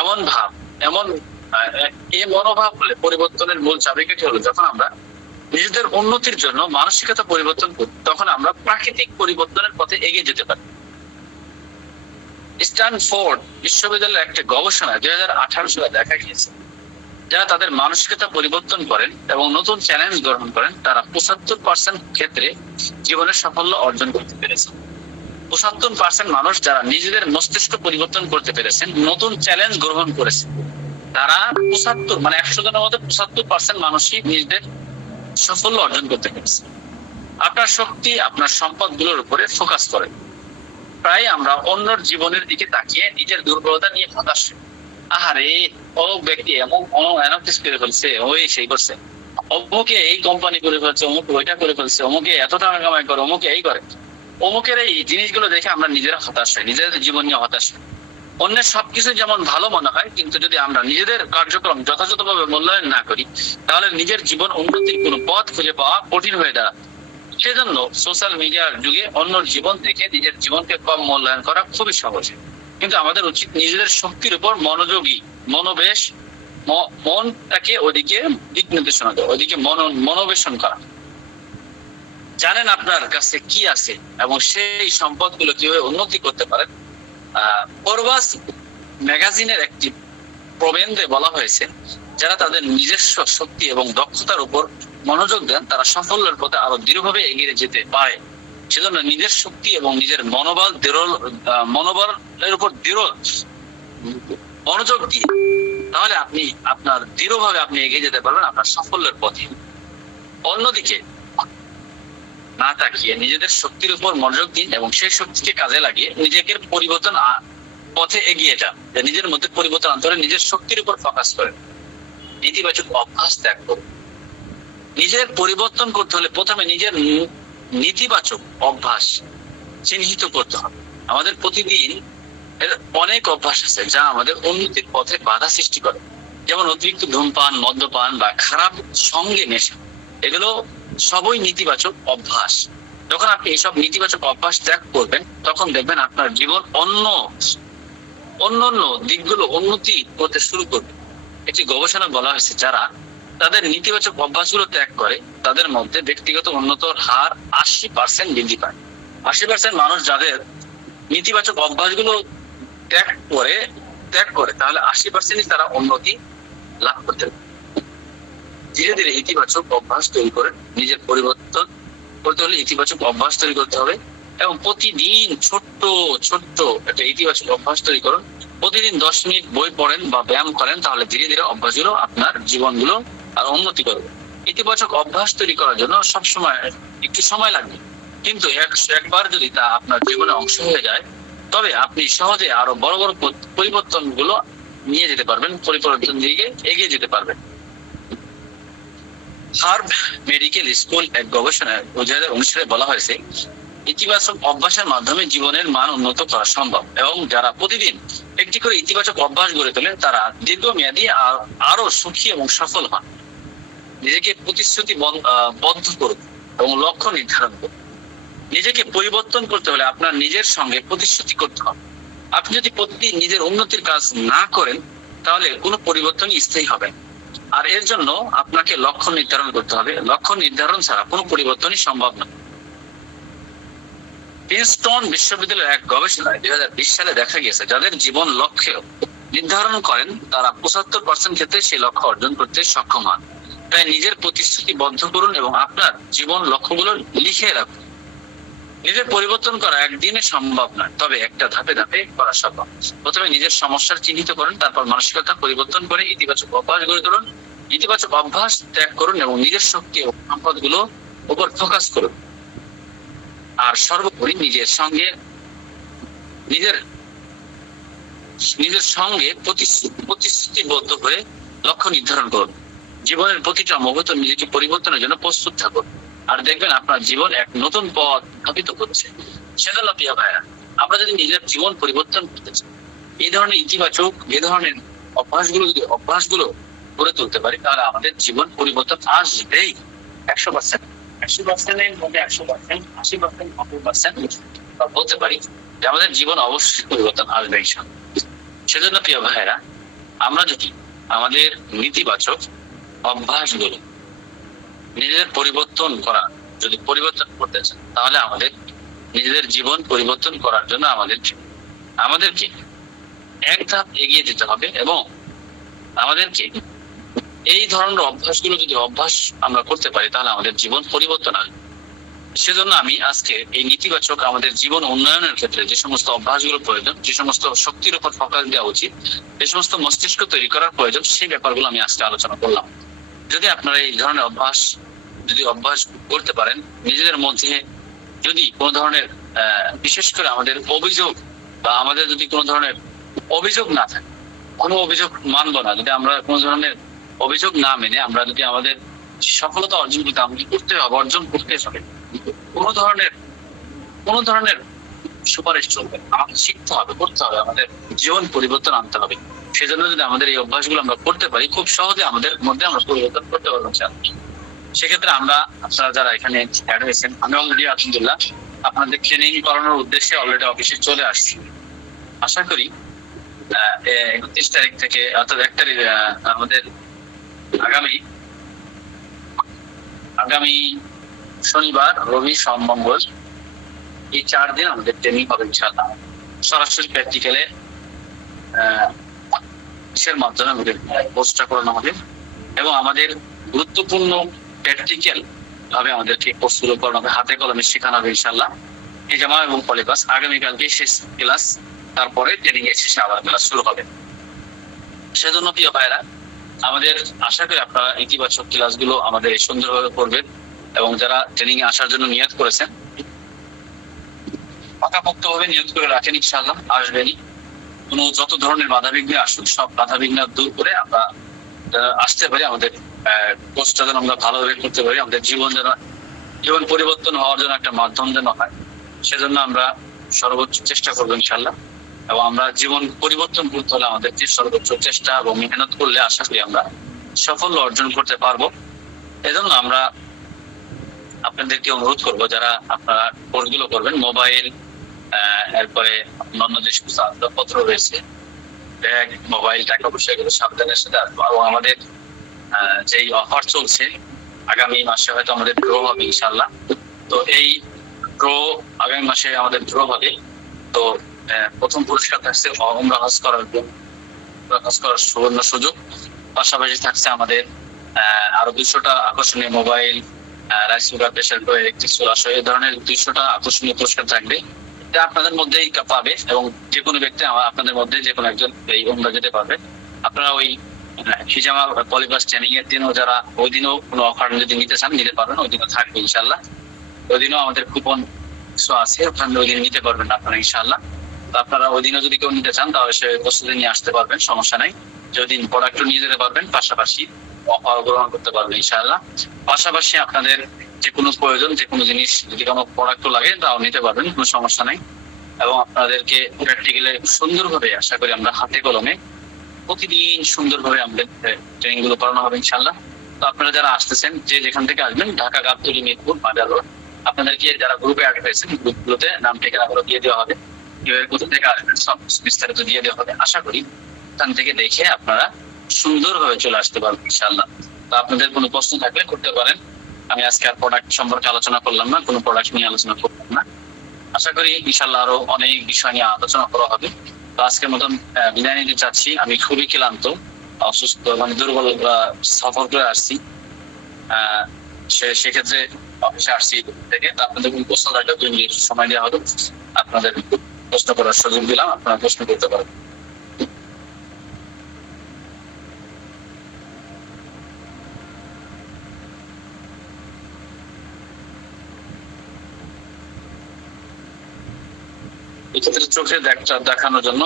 এমন ভাব, এমন এই মনোভাব হলে পরিবর্তনের মূল চাবিকাঠি হলো যখন আমরা নিজেদের উন্নতির জন্য মানসিকতা পরিবর্তন করি তখন আমরা প্রাকৃতিক পরিবর্তনের পথে এগিয়ে যেতে পারি। স্ট্যানফোর্ড বিশ্ববিদ্যালয়ের একটা গবেষণায় 2018 সালে দেখা গিয়েছে যারা তাদের মানসিকতা পরিবর্তন করেন এবং নতুন চ্যালেঞ্জ গ্রহণ করেন তারা 75% ক্ষেত্রে জীবনের সাফল্য অর্জন করতে পেরেছে। 75% মানুষ যারা নিজেদের মস্তিষ্ক পরিবর্তন করতে পেরেছেন, নতুন চ্যালেঞ্জ গ্রহণ করেছে, তারা 75 মানে 100 জনের মধ্যে 75% মানুষই নিজেদের সাফল্য অর্জন করতে পেরেছে। আপনার শক্তি আপনার সম্পদ গুলোর উপরে ফোকাস করে। প্রায় আমরা অন্যর জীবনের দিকে তাকিয়ে নিজের দুর্বলতা নিয়ে হতাশ। আহারে, অমুক ব্যক্তি এমন কিছু করে ফেলছে, ওই সেই করছে, অমুকে এই কোম্পানি করে ফেলছে, অমুকে ওইটা করে ফেলছে, অমুকে এত টাকা কামাই করে, অমুকে এই করে। অমুকের এই জিনিসগুলো দেখে আমরা নিজেরা হতাশ হই, নিজেদের জীবন নিয়ে হতাশ হই। অন্যের সবকিছু যেমন ভালো মনে হয়, কিন্তু যদি আমরা নিজেদের কার্যক্রম যথাযথভাবে মূল্যায়ন না করি তাহলে নিজের জীবন উন্নতির কোনো পথ খুঁজে পাওয়া কঠিন হয়ে দাঁড়ায়। সেজন্য সোশ্যাল মিডিয়ার যুগে অন্যর জীবন দেখে নিজের জীবনকে কম মূল্যায়ন করা খুবই সহজ, কিন্তু আমাদের উচিত নিজেদের শক্তির উপর মনোবেশ, মনটাকে ওদিকে দিক নির্দেশনা দেওয়া, ওদিকে মনোবেশন করা। জানেন আপনার কাছে কি আছে এবং সেই সম্পদগুলো কিভাবে উন্নতি করতে পারেন। ফোরবাস ম্যাগাজিনের একটি প্রবন্ধে বলা হয়েছে যারা তাদের নিজস্ব শক্তি এবং দক্ষতার উপর মনোযোগ দেন তারা সাফল্যের পথে আরো দৃঢ়ভাবে এগিয়ে যেতে পারে। সেজন্য নিজের শক্তি এবং নিজের মনোবলের উপর দৃঢ় মনোযোগ দিয়ে তাহলে আপনি আপনার দৃঢ়ভাবে আপনি এগিয়ে যেতে পারবেন আপনার সাফল্যের পথে। অন্যদিকে না তাকিয়ে নিজেদের শক্তির উপর মনোযোগ দিন এবং সেই শক্তিকে কাজে লাগিয়ে নিজেকে পরিবর্তন পথে এগিয়ে যান। নিজের মধ্যে পরিবর্তন আনতে হলে নিজের শক্তির উপর ফোকাস করেন। নেতিবাচক অভ্যাস ত্যাগ করুন। নিজের পরিবর্তন করতে হলে প্রথমে নিজের নেতিবাচক অভ্যাস চিহ্নিত করতে হবে। আমাদের প্রতিদিন অনেক অভ্যাস আছে যা আমাদের উন্নতির পথে বাধা সৃষ্টি করে, যেমন অতিরিক্ত ধূমপান, মদ্যপান বা খারাপ সঙ্গে নেশা। এগুলো সবই নেতিবাচক অভ্যাস। যখন আপনি এসব নেতিবাচক অভ্যাস ত্যাগ করবেন তখন দেখবেন আপনার জীবন অন্যান্য দিকগুলো উন্নতি করতে শুরু করবে। একটি গবেষণা বলা হয়েছে যারা তাদের নেতিবাচক অভ্যাসগুলো ত্যাগ করে তাদের মধ্যে ব্যক্তিগত উন্নতির হার 80% বৃদ্ধি পায়। 80% মানুষ যাদের নেতিবাচক অভ্যাসগুলো ত্যাগ করে তাহলে 80%ই তারা উন্নতি লাভ করতে পারে। ধীরে ধীরে ইতিবাচক অভ্যাস তৈরি করে নিজের পরিবর্তন করতে হলে ইতিবাচক অভ্যাস তৈরি করতে হবে এবং প্রতিদিন ছোট্ট একটা ইতিবাচক অভ্যাস তৈরি করুন। প্রতিদিন 10 মিনিট বই পড়েন বা ব্যায়াম করেন, তাহলে ধীরে ধীরে অভ্যাসগুলো আপনার জীবনগুলো আর উন্নতি করবে। ইতিবাচক অভ্যাস তৈরি করার জন্য সবসময় একটু সময় লাগবে, কিন্তু একবার যদি তা আপনার জীবনে অংশ হয়ে যায় তবে আপনি সহজে আরো বড় বড় পরিবর্তনগুলো নিয়ে যেতে পারবেন, পরিবর্তন দিকে এগিয়ে যেতে পারবেন। হার্ভার্ড মেডিকেল স্কুল এক গবেষণায় 2019 সালে বলা হয়েছে ইতিবাচক অভ্যাসের মাধ্যমে জীবনের মান উন্নত করা সম্ভব এবং যারা প্রতিদিন একটি করে ইতিবাচক অভ্যাস গড়ে তোলেন তারা দীর্ঘমেয়াদী আরো সুখী এবং সফল হন। নিজেকে প্রতিশ্রুতিবদ্ধ করুন এবং লক্ষ্য নির্ধারণ করুন। নিজেকে পরিবর্তন করতে হলে আপনার নিজের সঙ্গে প্রতিশ্রুতি করতে হবে। আপনি যদি প্রতিদিন নিজের উন্নতির কাজ না করেন তাহলে কোনো পরিবর্তনই স্থায়ী হবে না। আর এর জন্য আপনাকে লক্ষ্য নির্ধারণ করতে হবে। লক্ষ্য নির্ধারণ ছাড়া কোনো পরিবর্তনই সম্ভব না। প্রিন্সটন বিশ্ববিদ্যালয়ের এক গবেষণায় 2020 সালে দেখা গেছে, যাদের জীবন লক্ষ্য নির্ধারণ করেন তারা 75% ক্ষেত্রে সেই লক্ষ্য অর্জন করতে সক্ষম হন। তাই নিজের প্রতিশ্রুতি বদ্ধ করুন এবং আপনার জীবন লক্ষ্যগুলো লিখে রাখুন। নিজের পরিবর্তন করা একদিনে সম্ভব নয়, তবে একটা ধাপে ধাপে করা সম্ভব। প্রথমে নিজের সমস্যার চিহ্নিত করুন, তারপর মানসিকতা পরিবর্তন করে ইতিবাচক অভ্যাস গড়ে তুলুন। ইতিবাচক অভ্যাস ত্যাগ করুন এবং নিজের শক্তি ও সম্পদগুলো উপর ফোকাস করুন। আর সর্বোপরি নিজের সঙ্গে প্রতিশ্রুতিবদ্ধ হয়ে লক্ষ্য নির্ধারণ করুন। জীবনের প্রতিটা মুহূর্তে নিজেকে পরিবর্তনের জন্য প্রস্তুত থাকুন, আর দেখবেন আপনার জীবন এক নতুন পথ স্থাপিত করছে। সেজন্য প্রিয় ভাইরা, আমরা যদি নিজের জীবন পরিবর্তন করতে চাই, এই ধরনের অভ্যাসগুলো গড়ে তুলতে পারি, তাহলে আমাদের জীবন পরিবর্তন আসবেই 100%। 100%-এর মধ্যে 100%, 80%, 90% বলতে পারি যে আমাদের জীবন অবশ্যই পরিবর্তন আসবে ইনশাআল্লাহ। সেজন্য প্রিয় ভাইরা, আমরা যদি আমাদের নেতিবাচক অভ্যাসগুলো নিজেদের পরিবর্তন করতে চান, তাহলে আমাদের নিজেদের জীবন পরিবর্তন করার জন্য আমাদেরকে এক ধাপ এগিয়ে যেতে হবে এবং আমাদেরকে এই ধরনের অভ্যাসগুলো যদি আমরা করতে পারি, তাহলে আমাদের জীবন পরিবর্তন আসবে। সেজন্য আমি আজকে এই নেতিবাচক আমাদের জীবন উন্নয়নের ক্ষেত্রে যে সমস্ত অভ্যাসগুলো প্রয়োজন, যে সমস্ত শক্তির উপর ফোকাস দেওয়া উচিত, যে সমস্ত মস্তিষ্ক তৈরি করার প্রয়োজন, সেই ব্যাপারগুলো আমি আজকে আলোচনা করলাম। যদি আপনারা এই ধরনের অভ্যাস করতে পারেন, নিজেদের মধ্যে যদি কোনো ধরনের বিশেষ করে আমাদের অভিযোগ বা আমাদের যদি কোনো ধরনের অভিযোগ না থাকে, কোনো অভিযোগ মানব না, যদি আমরা কোনো ধরনের অভিযোগ না মেনে আমরা যদি আমাদের সফলতা অর্জন করতে হবে, কোনো ধরনের সুপারিশ চলবে, আমাদের শিখতে হবে, করতে হবে, আমাদের জীবন পরিবর্তন আনতে হবে। সেজন্য যদি আমাদের এই অভ্যাসগুলো আমরা করতে পারি, খুব সহজে আমাদের মধ্যে আমরা পরিবর্তন করতে পারবো। সেক্ষেত্রে আপনারা যারা এখানে অ্যাড হয়েছেন, আমি অলরেডি আলহামদুলিল্লাহ আপনাদের ট্রেনিং করানোর উদ্দেশ্যে অলরেডি অফিসে চলে আসছি। আশা করি 31 তারিখ থেকে, অর্থাৎ 1 তারিখ, আমাদের আগামী শনিবার, রবি, সোম, মঙ্গল, এই 4 দিন আমাদের ট্রেনিং হবে ইনশাআল্লাহ। সরাসরি প্র্যাকটিক্যালে মাধ্যমে আমাদের কোর্সটা করানো হবে এবং আমাদের গুরুত্বপূর্ণ প্র্যাকটিক্যাল ভাবে আমাদেরকে কোর্সগুলো করানো হবে, হাতে কলমে শেখানো হবে ইনশাআল্লাহ। হিজামা এবং পলিপাস আগামীকালকে শেষ ক্লাস, তারপরে ট্রেনিং এর শেষে আবার ক্লাস শুরু হবে। সেজন্য প্রিয় ভাইরা, আমাদের আশা করি আপনারা ইতিবাচক ক্লাসগুলো আমাদের সুন্দরভাবে করবেন এবং যারা ট্রেনিং এ আসার জন্য নিয়ত করেছেন, পাকাপোক্তভাবে নিয়ত করে রাখেন, ইনশাআল্লাহ আসবেনই। যত ধরনের বাধা বিঘ্ন আসুক, সব বাধা বিঘ্ন দূর করে আমরা আসতে পারি, আমাদের কোর্সটা যেন আমরা ভালোভাবে করতে পারি, আমাদের জীবন পরিবর্তন হওয়ার জন্য একটা মাধ্যম যেন হয়, সেজন্য আমরা সর্বোচ্চ চেষ্টা করবো ইনশাআল্লাহ। এবং আমরা জীবন পরিবর্তন করতে হলে আমাদেরকে সর্বোচ্চ চেষ্টা এবং মেহনত করলে আশা করি আমরা সাফল্য অর্জন করতে পারবো। এজন্য আমরা আপনাদেরকে অনুরোধ করবো, যারা আপনারা কোর্সগুলো করবেন, মোবাইল, এরপরে অন্যান্য যে সমস্ত আসবাবপত্র রয়েছে, ব্যাগ, মোবাইল, টাকা পয়সা, এগুলো সাবধানের সাথে আসবো। এবং আমাদের যেই অফার চলছে, আগামী মাসে হয়তো আমাদের ড্র হবে ইনশাআল্লাহ। তো এই আগামী মাসে আমাদের ড্র হবে। তো প্রথম পুরস্কার থাকছে উমরা হজ করার সুবর্ণ সুযোগ, পাশাপাশি থাকছে আমাদের আরো 200টা আকর্ষণীয় mobile, rice cooker, pressure cooker, electric চুলা, এই ধরনের 200টা আকর্ষণীয় পুরস্কার থাকবে। এটা আপনাদের মধ্যেই পাবে এবং যে কোনো ব্যক্তি, আপনাদের মধ্যে যে কোনো একজন এই উমরা যেতে পারবে। আপনারা ওই হিজামা পলিপাস ট্রেনিং এর দিনও যারা ওই দিনও কোনো অফার যদি নিতে চান, নিতে পারবেন, ওই দিনও থাকবে ইনশাআল্লাহ। ওই দিনও আমাদের কুপন আছে, ওখানে ওই দিন নিতে পারবেন আপনারা ইনশাআল্লাহ। তো আপনারা ওই দিনও যদি কেউ নিতে চান, তাহলে সে প্রস্তুতি নিয়ে আসতে পারবেন, সমস্যা নাই। যদি প্রোডাক্ট নিয়ে যেতে পারবেন, পাশাপাশি অফার গ্রহণ করতে পারবেন ইনশাআল্লাহ। পাশাপাশি আপনাদের যে কোনো প্রয়োজন, যে কোনো জিনিস, যদি কোনো প্রোডাক্ট লাগে, তাও নিতে পারবেন, কোনো সমস্যা নাই। এবং আপনাদেরকে প্র্যাকটিক্যালি সুন্দরভাবে আশা করি আমরা হাতে কলমে প্রতিদিন সুন্দরভাবে আমাদের ট্রেনিং গুলো করানো হবে ইনশাআল্লাহ। তো আপনারা যারা আসতেছেন, যে যেখান থেকে আসবেন, ঢাকা, গাবতলী, মিরপুর, বাজার রোড, আপনাদেরকে যারা গ্রুপে আগে পেয়েছেন, গ্রুপগুলোতে নাম ঠিকানা দিয়ে দেওয়া হবে, কিভাবে কোথা থেকে আসবেন সব বিস্তারিত দিয়ে দেওয়া হবে। আশা করি এখান থেকে দেখে আপনারা সুন্দরভাবে চলে আসতে পারবো ইনশাআল্লাহ। তো আপনাদের কোনো প্রশ্ন থাকলে করতে পারেন। আমি আজকে আর প্রোডাক্ট সম্পর্কে আলোচনা করলাম না, কোনো প্রোডাক্ট নিয়ে আলোচনা করলাম না। আশা করি ইনশাআল্লাহ আরো অনেক বিষয় নিয়ে আলোচনা করা হবে। তো আজকের মতন বিদায় নিতে চাচ্ছি। আমি খুবই ক্লান্ত, অসুস্থ, মানে দুর্বল, সফর করে আসছি। সেক্ষেত্রে অফিসে আসছি থেকে। তো আপনাদের কোনো প্রশ্ন থাকলে 2 মিনিট সময় দেওয়া হলো, আপনাদের প্রশ্ন করার সুযোগ দিলাম, আপনারা প্রশ্ন করতে পারেন। এক্ষেত্রে চোখে দেখানোর জন্য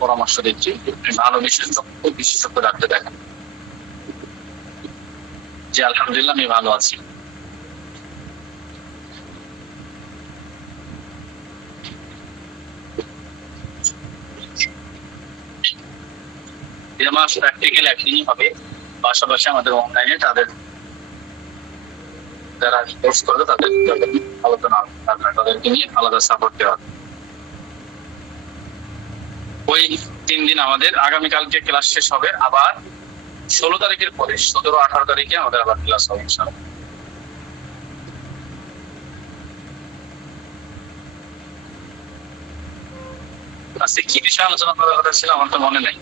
পরামর্শ দিচ্ছি, ভালো বিশেষজ্ঞ ডাক্তার দেখান। জি আলহামদুলিল্লাহ আমি ভালো আছি। মাস প্র্যাকটিক্যাল একদিনই হবে, পাশাপাশি আমাদের অনলাইনে তাদের যারা কোর্স করবে তাদের আলোচনা, তাদেরকে নিয়ে আলাদা সাপোর্ট দেওয়া। ওই 3 দিন আমাদের আগামীকালকে ক্লাস শেষ হবে, আবার 16 তারিখের পরে 17, 18 তারিখে আমাদের আবার ক্লাস হবে ইনশাআল্লাহ। আজকে কি বিষয়ে আলোচনা করার কথা ছিল আমার তো মনে নেই।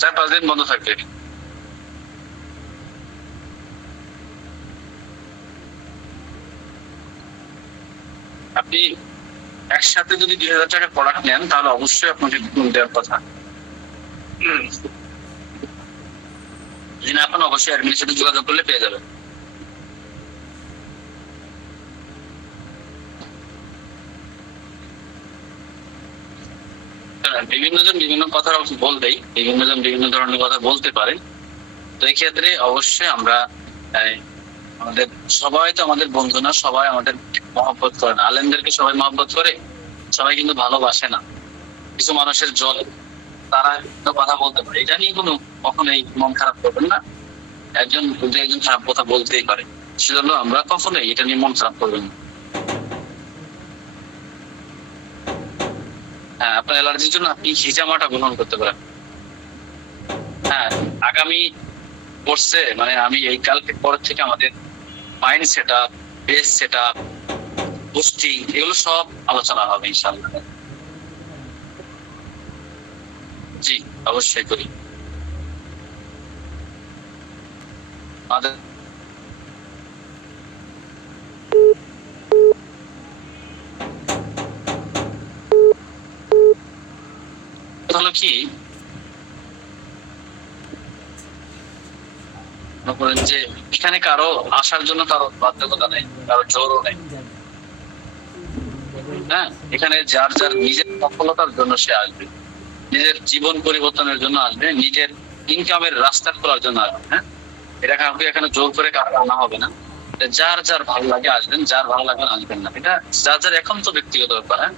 4-5 দিন বন্ধ থাকবে। আপনি একসাথে যদি 2000 টাকার প্রোডাক্ট নেন তাহলে অবশ্যই আপনাকে দেওয়ার কথা। যদি না পান অবশ্যই অ্যাডমিনের সাথে যোগাযোগ করলে পেয়ে যাবেন। বিভিন্ন জন বিভিন্ন কথা বলতেই, বিভিন্ন জন বিভিন্ন ধরনের কথা বলতে পারে। তো এই ক্ষেত্রে অবশ্যই আমরা আমাদের সবাই তো আমাদের বন্ধু না, সবাই আমাদের মহব্বত করে না। আলেমদেরকে সবাই মহব্বত করে, সবাই কিন্তু ভালোবাসে না। কিছু মানুষের জল, তারা কথা বলতে পারে, এটা নিয়ে কোনো কখনোই মন খারাপ করবেন না। একজন খারাপ কথা বলতেই পারে, সেজন্য আমরা কখনোই এটা নিয়ে মন খারাপ করবেন না। হ্যাঁ, আপনার অ্যালার্জির জন্য আপনি হিজামাটা গ্রহণ করতে পারেন। হ্যাঁ, আগামী কোর্সে মানে আমি এই কালকে পর থেকে আমাদের mind set up, base set up, পুষ্টি, এগুলো সব আলোচনা হবে ইনশাআল্লাহ। জি অবশ্যই করি। আমাদের হলো কি, যে এখানে কারো আসার জন্য কারো বাধ্যকতা নেই, কারো জোরও নেই। হ্যাঁ, এখানে যার যার নিজের সফলতার জন্য সে আসবে, নিজের জীবন পরিবর্তনের জন্য আসবে, নিজের ইনকামের রাস্তা খোলার জন্য আসবে। হ্যাঁ, এটা কাউকে এখানে জোর করে কারো আনা হবে না। যার যার ভালো লাগে আসবেন, যার ভালো লাগবে আসবেন না, এটা যার যার এখন তো ব্যক্তিগত ব্যাপার। হ্যাঁ,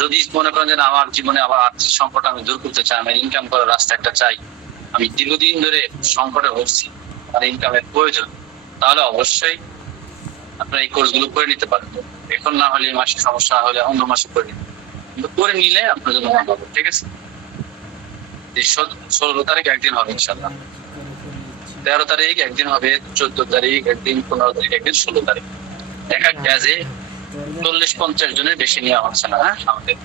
যদি মনে করেন যে আমার জীবনে আবার আর্থিক সংকট আমি দূর করতে চাই, আমি ইনকাম করার রাস্তা একটা চাই, আমি দীর্ঘদিন ধরে সংকটে ভুগছি, আর ইনকামের প্রয়োজন, তাহলে অবশ্যই আপনারা এই কোর্স গুলো করে নিতে পারেন। এখন না হলে মাসে সমস্যা হলে অন্য মাসে করে নিতে, কিন্তু করে নিলে আপনার জন্য ভালো হবে। ঠিক আছে, 16 তারিখ একদিন হবে ইনশাআল্লাহ, 13 তারিখ একদিন হবে, 14 তারিখ একদিন, 15 তারিখ একদিন, 16 তারিখ। এক এক ব্যাচে 40-50 জনের বেশি নেওয়া হচ্ছে না। হ্যাঁ, আমাদের